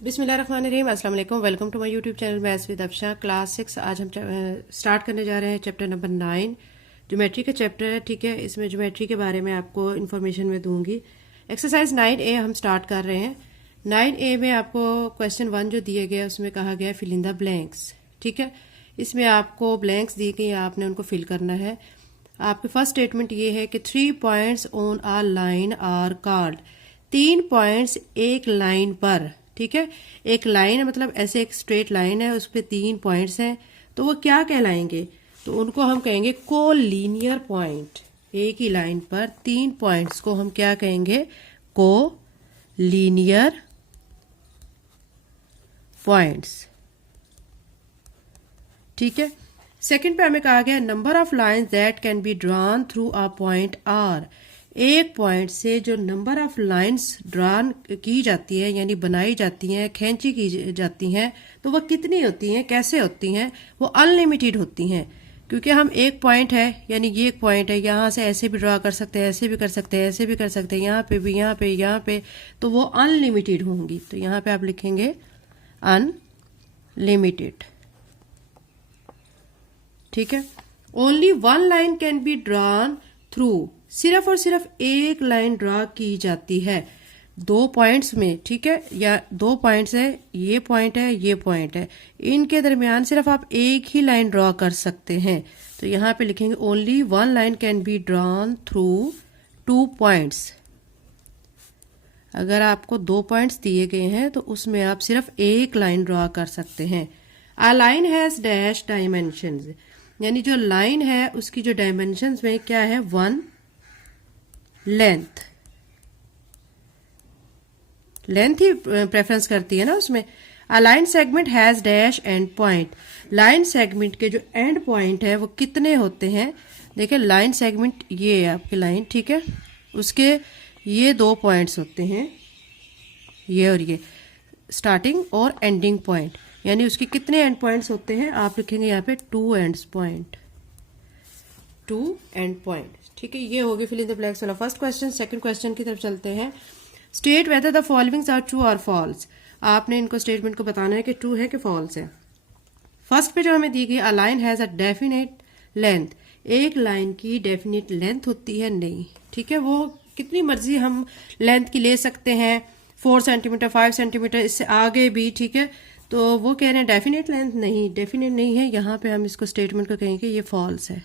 बिस्मिल्लाहिर्रहमानिर्रहीम, अस्सलाम वालेकुम। Welcome to my YouTube channel maths with Afsha class 6। आज हम स्टार्ट करने जा रहे हैं चैप्टर नंबर 9, ज्योमेट्री का चैप्टर है। ठीक है, इसमें ज्योमेट्री के बारे में आपको इन्फॉर्मेशन में दूंगी। एक्सरसाइज 9A हम स्टार्ट कर रहे हैं। 9A में आपको क्वेश्चन 1 जो दिए गए उसमें कहा गया फिल इन द ब्लैंक्स। ठीक है, इसमें आपको ब्लैंक्स दी गई, आपने उनको फिल करना है। आपकी फर्स्ट स्टेटमेंट ये है कि 3 points on a line are called. 3 points एक लाइन पर, ठीक है, एक लाइन है मतलब ऐसे एक स्ट्रेट लाइन है, उस पर 3 पॉइंट्स हैं, तो वो क्या कहलाएंगे? तो उनको हम कहेंगे कोलिनियर पॉइंट। एक ही लाइन पर 3 पॉइंट्स को हम क्या कहेंगे? Collinear points. ठीक है, सेकंड पे हमें कहा गया number of lines that can be drawn through a point are. एक पॉइंट से जो नंबर ऑफ लाइंस ड्रॉन की जाती है यानी बनाई जाती हैं, खींची की जाती हैं, तो वह कितनी होती हैं, कैसे होती हैं? वो अनलिमिटेड होती हैं, क्योंकि हम एक पॉइंट है यानी ये एक पॉइंट है, यहाँ से ऐसे भी ड्रॉ कर सकते हैं, ऐसे भी कर सकते हैं, ऐसे भी कर सकते हैं, यहाँ पे भी, यहाँ पे, यहाँ पे, तो वो अनलिमिटेड होंगी। तो यहाँ पे आप लिखेंगे अनलिमिटेड। ठीक है, only one line can be drawn through. सिर्फ और सिर्फ एक लाइन ड्रॉ की जाती है 2 पॉइंट्स में। ठीक है, या 2 पॉइंट्स है, ये पॉइंट है, ये पॉइंट है, इनके दरमियान सिर्फ आप एक ही लाइन ड्रॉ कर सकते हैं। तो यहाँ पे लिखेंगे only one line can be drawn through 2 points. अगर आपको 2 पॉइंट्स दिए गए हैं तो उसमें आप सिर्फ एक लाइन ड्रॉ कर सकते हैं। A line has dash dimensions, यानी जो लाइन है उसकी जो डायमेंशंस में क्या है? 1 लेंथ। लेंथ ही प्रेफरेंस करती है ना उसमें। अ line segment has dash and point. Line segment के जो एंड पॉइंट है वो कितने होते हैं? देखिए, लाइन सेगमेंट ये है आपकी लाइन, ठीक है, उसके ये 2 पॉइंट्स होते हैं, ये और ये, स्टार्टिंग और एंडिंग पॉइंट, यानी उसके कितने एंड पॉइंट्स होते हैं? आप लिखेंगे यहाँ पे 2 एंड्स पॉइंट, 2 एंड पॉइंट। ठीक है, ये होगी फिल इन द ब्लैंक्स वाला फर्स्ट क्वेश्चन। सेकंड क्वेश्चन की तरफ चलते हैं। State whether the followings are true और फॉल्स। आपने इनको स्टेटमेंट को बताना है कि ट्रू है कि फॉल्स है। फर्स्ट पे जो हमें दी गई, a line has a definite length. एक लाइन की डेफिनेट लेंथ होती है? नहीं। ठीक है, वो कितनी मर्जी हम लेंथ की ले सकते हैं, 4 सेंटीमीटर, 5 सेंटीमीटर, इससे आगे भी। ठीक है, तो वो कह रहे हैं डेफिनेट लेंथ नहीं, डेफिनेट नहीं है। यहाँ पे हम इसको स्टेटमेंट को कहेंगे ये फॉल्स है।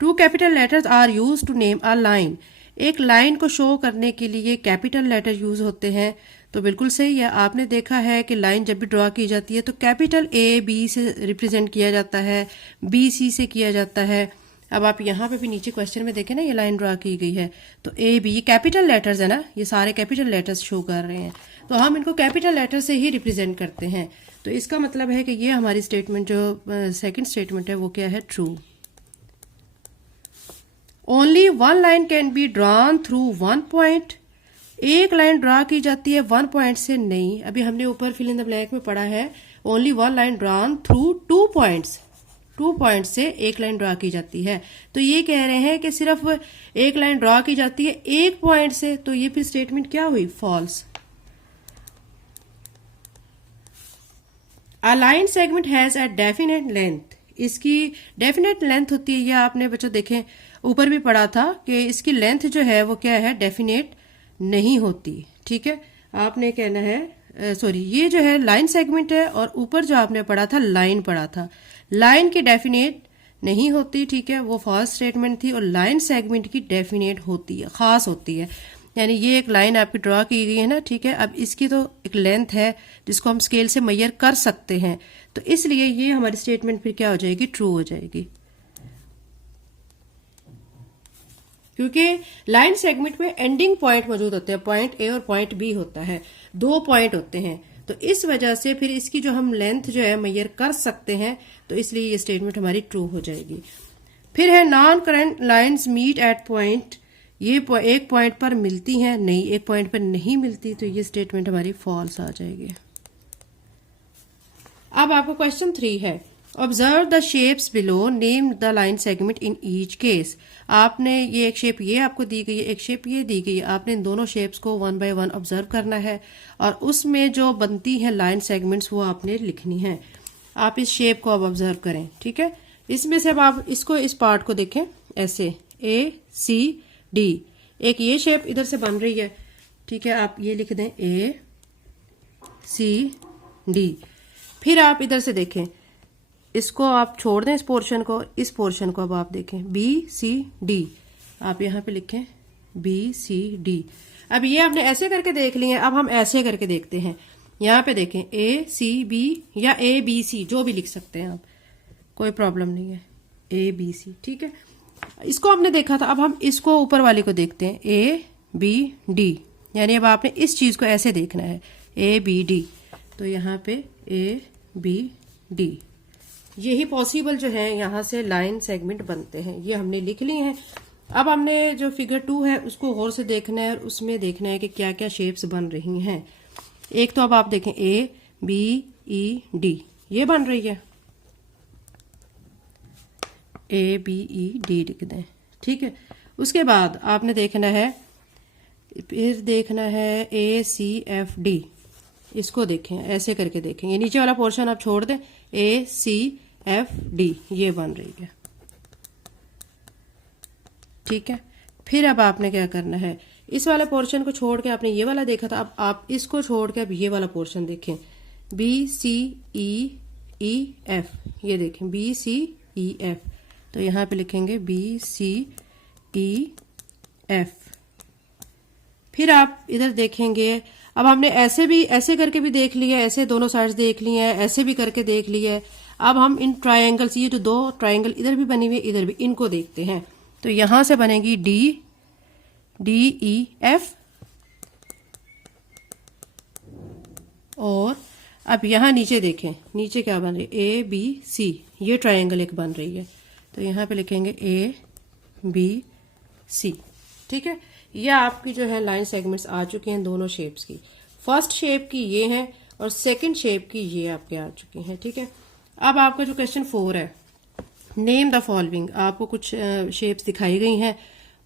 2 capital letters are use to name a line. एक लाइन को शो करने के लिए कैपिटल लेटर यूज होते हैं, तो बिल्कुल सही है। आपने देखा है कि लाइन जब भी ड्रॉ की जाती है तो कैपिटल ए बी से रिप्रेजेंट किया जाता है, बी सी से किया जाता है। अब आप यहाँ पे भी नीचे क्वेश्चन में देखें ना, ये लाइन ड्रॉ की गई है तो ए बी, ये कैपिटल लेटर्स है ना, ये सारे कैपिटल लेटर्स शो कर रहे हैं, तो हम इनको कैपिटल लेटर से ही रिप्रेजेंट करते हैं। तो इसका मतलब है कि ये हमारी स्टेटमेंट जो सेकंड स्टेटमेंट है वो क्या है? True. Only one line can be drawn through 1 point. एक लाइन ड्रॉ की जाती है 1 पॉइंट से? नहीं। अभी हमने ऊपर फिल इन द ब्लैंक में पढ़ा है only one line drawn through 2 points. 2 point से एक लाइन ड्रॉ की जाती है, तो ये कह रहे हैं कि सिर्फ एक लाइन ड्रॉ की जाती है 1 पॉइंट से, तो ये फिर स्टेटमेंट क्या हुई? False. A line segment has a definite length. इसकी डेफिनेट लेंथ होती है, यह आपने बच्चों देखें ऊपर भी पढ़ा था कि इसकी लेंथ जो है वो क्या है? डेफिनेट नहीं होती। ठीक है, आपने कहना है सॉरी, ये जो है लाइन सेगमेंट है, और ऊपर जो आपने पढ़ा था लाइन पढ़ा था, लाइन की डेफिनेट नहीं होती। ठीक है, वो फॉल्स स्टेटमेंट थी। और लाइन सेगमेंट की डेफिनेट होती है, खास होती है। यानी ये एक लाइन आपकी ड्रॉ की गई है ना, ठीक है, अब इसकी तो एक लेंथ है जिसको हम स्केल से मेजर कर सकते हैं, तो इसलिए ये हमारी स्टेटमेंट फिर क्या हो जाएगी? ट्रू हो जाएगी। क्योंकि लाइन सेगमेंट में एंडिंग पॉइंट मौजूद होते हैं, पॉइंट ए और पॉइंट बी होता है, 2 पॉइंट होते हैं, तो इस वजह से फिर इसकी जो हम लेंथ जो है मेजर कर सकते हैं, तो इसलिए ये स्टेटमेंट हमारी ट्रू हो जाएगी। फिर है non current lines meet at point. ये एक पॉइंट पर मिलती हैं? नहीं, एक पॉइंट पर नहीं मिलती, तो ये स्टेटमेंट हमारी फॉल्स आ जाएगी। अब आपका क्वेश्चन 3 है। Observe the shapes below, name the line segment in each case. आपने ये एक शेप ये आपको दी गई है, एक शेप ये दी गई है, आपने इन दोनों शेप्स को 1 बाय 1 ऑब्जर्व करना है और उसमें जो बनती हैं लाइन सेगमेंट्स वो आपने लिखनी है। आप इस शेप को अब ऑब्जर्व करें, ठीक है। इसमें से अब आप इसको, इस पार्ट को देखें ऐसे ACD, एक ये शेप इधर से बन रही है, ठीक है। आप ये लिख दें ACD। फिर आप इधर से देखें, इसको आप छोड़ दें इस पोर्शन को, इस पोर्शन को अब आप देखें BCD, आप यहाँ पे लिखें BCD। अब ये आपने ऐसे करके देख लिए, अब हम ऐसे करके देखते हैं। यहाँ पे देखें ACB या ABC, जो भी लिख सकते हैं आप, कोई प्रॉब्लम नहीं है, ABC, ठीक है। इसको हमने देखा था, अब हम इसको ऊपर वाले को देखते हैं ABD, यानी अब आपने इस चीज को ऐसे देखना है ABD, तो यहाँ पे ABD, यही पॉसिबल जो है यहाँ से लाइन सेगमेंट बनते हैं, ये हमने लिख लिए हैं। अब हमने जो फिगर 2 है उसको गौर से देखना है और उसमें देखना है कि क्या क्या शेप्स बन रही हैं। एक तो अब आप देखें ABED, ये बन रही है, ABED लिख दें, ठीक है। उसके बाद आपने देखना है, फिर देखना है ACFD, इसको देखें, ऐसे करके देखें, ये नीचे वाला पोर्शन आप छोड़ दें, ACFD, ये बन रही है, ठीक है। फिर अब आपने क्या करना है, इस वाले पोर्शन को छोड़ के, आपने ये वाला देखा था, अब आप इसको छोड़ के अब ये वाला पोर्शन देखें BCEEF, ये देखें BCEF, तो यहाँ पे लिखेंगे BCEF। फिर आप इधर देखेंगे, अब हमने ऐसे भी, ऐसे करके भी देख लिया, ऐसे दोनों साइड्स देख लिए हैं, ऐसे भी करके देख लिया है। अब हम इन ट्रायंगल्स, ये जो दो ट्रायंगल इधर भी बनी हुई है, इधर भी, इनको देखते हैं। तो यहां से बनेगी DEF, और अब यहां नीचे देखें, नीचे क्या बन रही है ABC, ये ट्रायंगल एक बन रही है, तो यहां पे लिखेंगे ABC, ठीक है। ये आपकी जो है लाइन सेगमेंट्स आ चुके हैं दोनों शेप्स की। फर्स्ट शेप की ये है और सेकंड शेप की ये आपके आ चुकी हैं, ठीक है। अब आपका जो क्वेश्चन 4 है, नेम द फॉलोइंग, आपको कुछ शेप्स दिखाई गई हैं,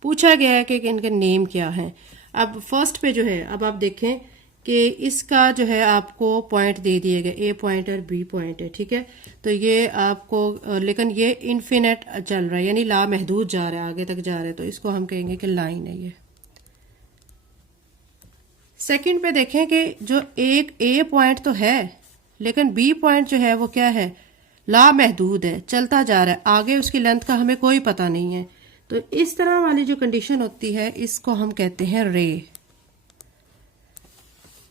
पूछा गया है कि इनके नेम क्या है। अब फर्स्ट पे जो है, अब आप देखें कि इसका जो है आपको पॉइंट दे दिए गए, A पॉइंट और B पॉइंट है, ठीक है। तो ये आपको, लेकिन ये इन्फिनेट चल रहा है, यानी लामहदूद जा रहा है, आगे तक जा रहा है, तो इसको हम कहेंगे कि लाइन है ये। सेकंड पे देखें कि जो एक A पॉइंट तो है, लेकिन B पॉइंट जो है वो क्या है, लामहदूद है, चलता जा रहा है, आगे उसकी लेंथ का हमें कोई पता नहीं है। तो इस तरह वाली जो कंडीशन होती है, इसको हम कहते हैं रे।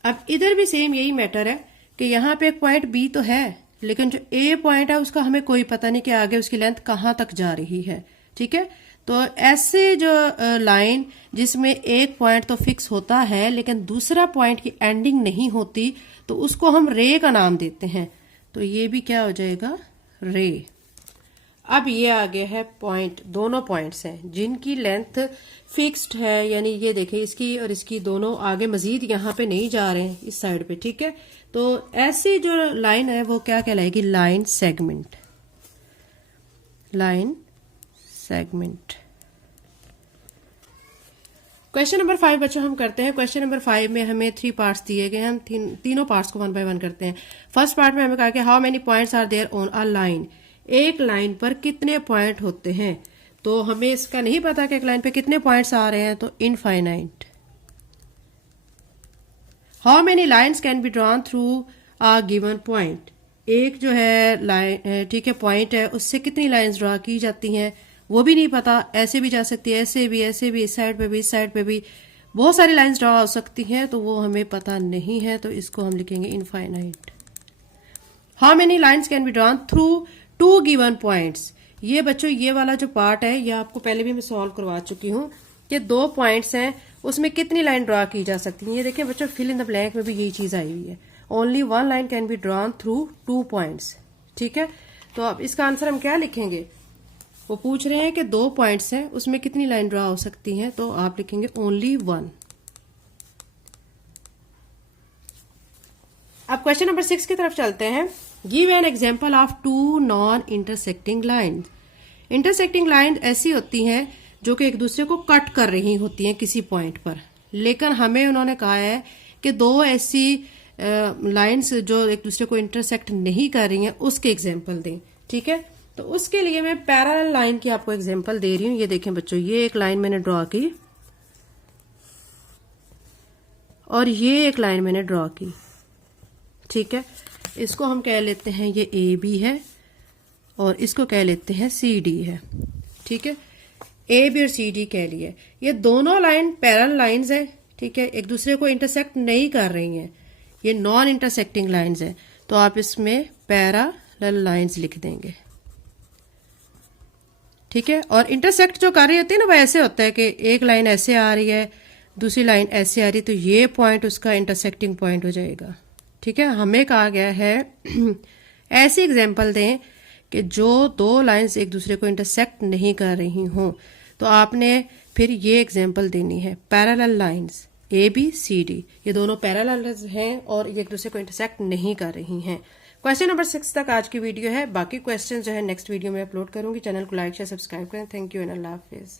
अब इधर भी सेम यही मैटर है कि यहाँ पे एक पॉइंट B तो है, लेकिन जो A पॉइंट है उसका हमें कोई पता नहीं कि आगे उसकी लेंथ कहाँ तक जा रही है, ठीक है। तो ऐसे जो लाइन जिसमें एक पॉइंट तो फिक्स होता है लेकिन दूसरा पॉइंट की एंडिंग नहीं होती, तो उसको हम रे का नाम देते हैं। तो ये भी क्या हो जाएगा, रे। अब ये आगे है पॉइंट, दोनों पॉइंट्स हैं जिनकी लेंथ फिक्स्ड है, यानी ये देखिए इसकी और इसकी दोनों आगे मजीद यहाँ पे नहीं जा रहे हैं इस साइड पे, ठीक है। तो ऐसी जो लाइन है वो क्या कहलाएगी, line segment, line segment. Question number 5 बच्चों हम करते हैं। क्वेश्चन नंबर 5 में हमें 3 पार्ट्स दिए गए, हम तीनों पार्ट्स को 1 बाय 1 करते हैं। फर्स्ट पार्ट में हमें कहा कि how many points are there on a line, एक लाइन पर कितने पॉइंट होते हैं। तो हमें इसका नहीं पता कि एक लाइन पे कितने पॉइंट्स आ रहे हैं, तो infinite. How many lines can be drawn through a given point, एक जो है लाइन, ठीक है, पॉइंट है, उससे कितनी लाइन्स ड्रॉ की जाती हैं वो भी नहीं पता। ऐसे भी जा सकती है, ऐसे भी, ऐसे भी, इस साइड पे भी, इस साइड पे भी, बहुत सारी लाइन्स ड्रॉ हो सकती हैं, तो वो हमें पता नहीं है, तो इसको हम लिखेंगे infinite. How many lines can be drawn through 2 given points, ये बच्चों ये वाला जो पार्ट है ये आपको पहले भी मैं सॉल्व करवा चुकी हूँ कि 2 पॉइंट्स हैं, उसमें कितनी लाइन ड्रॉ की जा सकती है। ये देखिए बच्चों, फिल इन द ब्लैंक में भी यही चीज आई हुई है, only 1 line can be drawn through 2 points, ठीक है। तो अब इसका आंसर हम क्या लिखेंगे, वो पूछ रहे हैं कि 2 पॉइंट्स हैं, उसमें कितनी लाइन ड्रॉ हो सकती हैं, तो आप लिखेंगे ओनली 1। अब क्वेश्चन नंबर 6 की तरफ चलते हैं। Give an example of two non intersecting line. Intersecting line ऐसी होती हैं जो कि एक दूसरे को कट कर रही होती हैं किसी पॉइंट पर, लेकिन हमें उन्होंने कहा है कि दो ऐसी लाइंस जो एक दूसरे को इंटरसेक्ट नहीं कर रही हैं उसके एग्जाम्पल दें। ठीक है, तो उसके लिए मैं पैरेलल लाइन की आपको एग्जाम्पल दे रही हूं। ये देखें बच्चों, ये एक लाइन मैंने ड्रॉ की और ये एक लाइन मैंने ड्रॉ की। ठीक है, इसको हम कह लेते हैं ये ए बी है और इसको कह लेते हैं सी डी है। ठीक है, ए बी और सी डी कह लिए। ये दोनों लाइन पैरेलल लाइंस है। ठीक है, एक दूसरे को इंटरसेक्ट नहीं कर रही हैं, ये नॉन इंटरसेक्टिंग लाइंस है, तो आप इसमें पैरेलल लाइंस लिख देंगे। ठीक है, और इंटरसेक्ट जो कर रही होती है ना वो ऐसे होता है कि एक लाइन ऐसे आ रही है, दूसरी लाइन ऐसे आ रही है, तो ये पॉइंट उसका इंटरसेक्टिंग पॉइंट हो जाएगा। ठीक है, हमें कहा गया है ऐसी एग्जाम्पल दें कि जो दो लाइंस एक दूसरे को इंटरसेक्ट नहीं कर रही हों, तो आपने फिर ये एग्जाम्पल देनी है parallel lines A B C D, ये दोनों पैरेलल हैं और ये एक दूसरे को इंटरसेक्ट नहीं कर रही हैं। क्वेश्चन नंबर 6 तक आज की वीडियो है, बाकी क्वेश्चन जो है नेक्स्ट वीडियो में अपलोड करूंगी। चैनल को लाइक शेयर सब्सक्राइब करें। Thank you and Allah Hafiz.